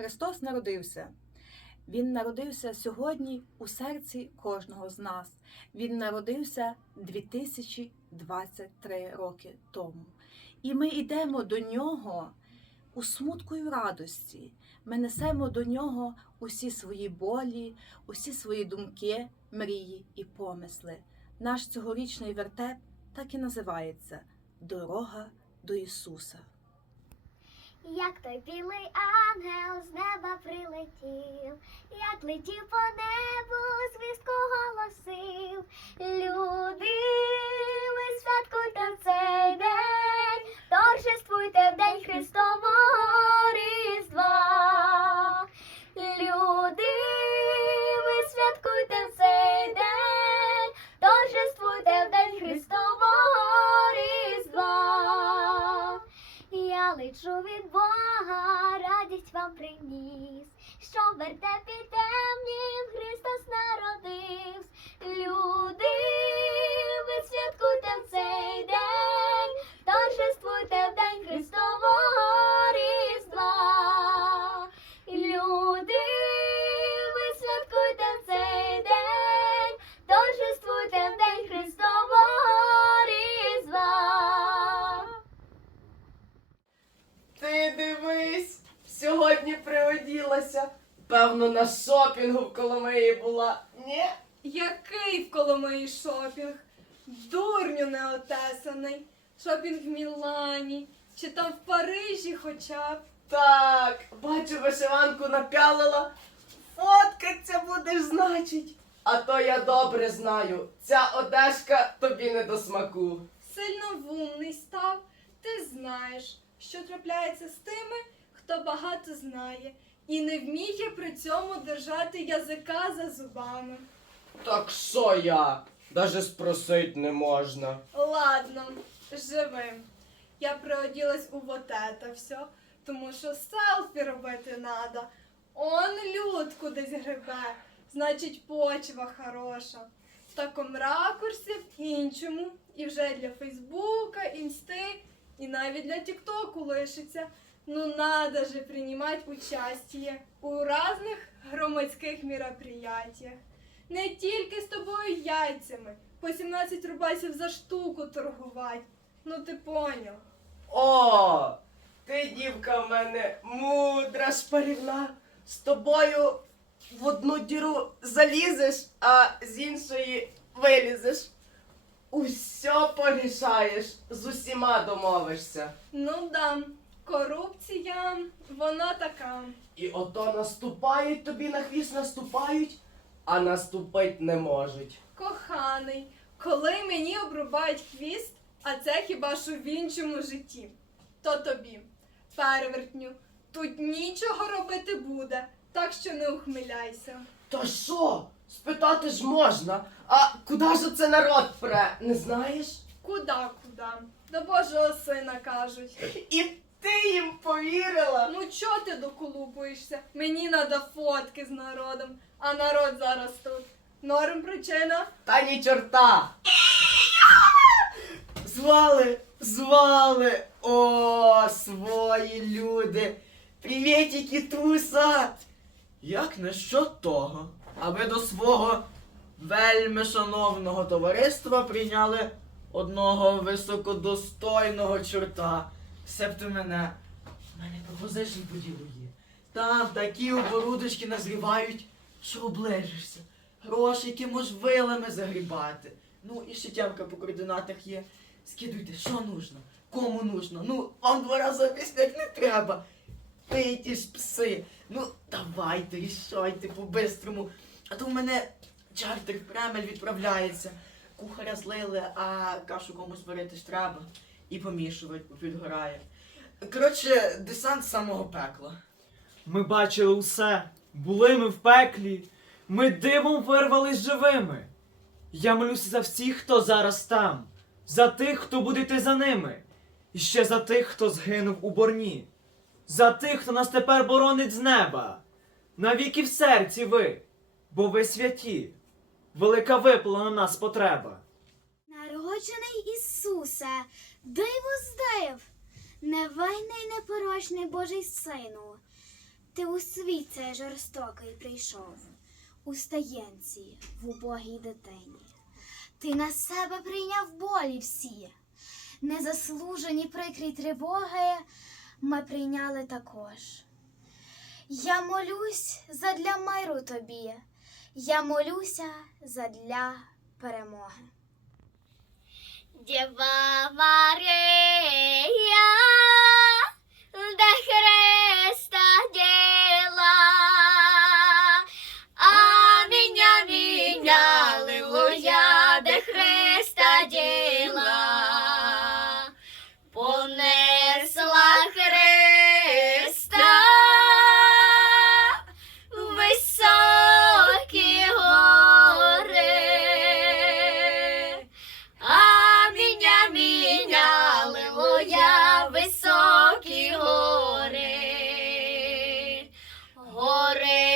Христос народився. Він народився сьогодні у серці кожного з нас. Він народився 2023 роки тому. І ми йдемо до нього у смутку і радості. Ми несемо до нього усі свої болі, усі свої думки, мрії і помисли. Наш цьогорічний вертеп так і називається Дорога до Ісуса. Як той білий ангел з неба прилетів, як летів по небу, звістку голосив. Приніс, що вертепі темні Христос народився. Люди, на шопінгу в Коломиї була. Ні? Який в Коломиї шопінг? Дурню неотесаний. Шопінг в Мілані. Чи там в Парижі хоча б. Так, бачу, вишиванку напялила. Фоткаться будеш, значить. А то я добре знаю. Ця одежка тобі не до смаку. Сильно вумний став. Ти знаєш, що трапляється з тими, хто багато знає, і не вміє при цьому держати язика за зубами. Так що я? Даже спросить не можна. Ладно, живи. Я приоділась у вот это все, тому що селфі робити надо. Он люд кудись грибе, значить почва хороша. В такому ракурсі, в іншому, і вже для Фейсбука, інсти, і навіть для Тіктоку лишиться. Ну надо же принимать участие у разных громадських мероприятиях. Не тільки з тобою яйцями, по 17 рубасів за штуку торгувати. Ну ти поняв. О, ти, дівка, в мене мудра шпарівна. З тобою в одну діру залізеш, а з іншої вилізеш. Усьо порішаєш, з усіма домовишся. Ну да, корупція, вона така. І ото наступають тобі на хвіст наступають, а наступить не можуть. Коханий, коли мені обрубають хвіст, а це хіба що в іншому житті, то тобі, перевертню, тут нічого робити буде, так що не ухмиляйся. Та що? Спитати ж можна. А куди ж це народ пре? Не знаєш? Куда, куда? До Божого сина кажуть. І ти їм повірила? Ну чого ти доколупуєшся? Мені надо фотки з народом, а народ зараз тут. Норм причина. Та ні чорта. Звали, звали. О, свої люди. Привітики, туса. Як не що того, аби до свого вельми шановного товариства прийняли одного високодостойного чорта. Себто мене. У мене пропозиції по ділу є. Там такі оборудочки назрівають, що облежишся. Грошики мож вилами загрібати. Ну і ще тямка по координатах є. Скидуйте, що нужно, кому нужно. Ну, вам два рази об'ясняти не треба. Ви ті ж пси. Ну, давайте, рішайте по-бистрому. А то в мене чартер в Кремль відправляється. Кухаря злили, а кашу комусь варити ж треба. І помішувати, бо підгорає. Коротше, десант з самого пекла. Ми бачили усе, були ми в пеклі, ми дивом вирвались живими. Я молюся за всіх, хто зараз там, за тих, хто буде йти за ними, і ще за тих, хто згинув у борні, за тих, хто нас тепер боронить з неба. Навіки в серці ви, бо ви святі, велика випала на нас потреба. Народжений Ісусе, диво з див, невинний непорочний Божий Сину, Ти у світ цей жорстокий прийшов, у стаєнці в убогій дитині. Ти на себе прийняв болі всі, незаслужені прикрі тривоги ми прийняли також. Я молюсь задля миру тобі, я молюся задля перемоги. Cevap var amore.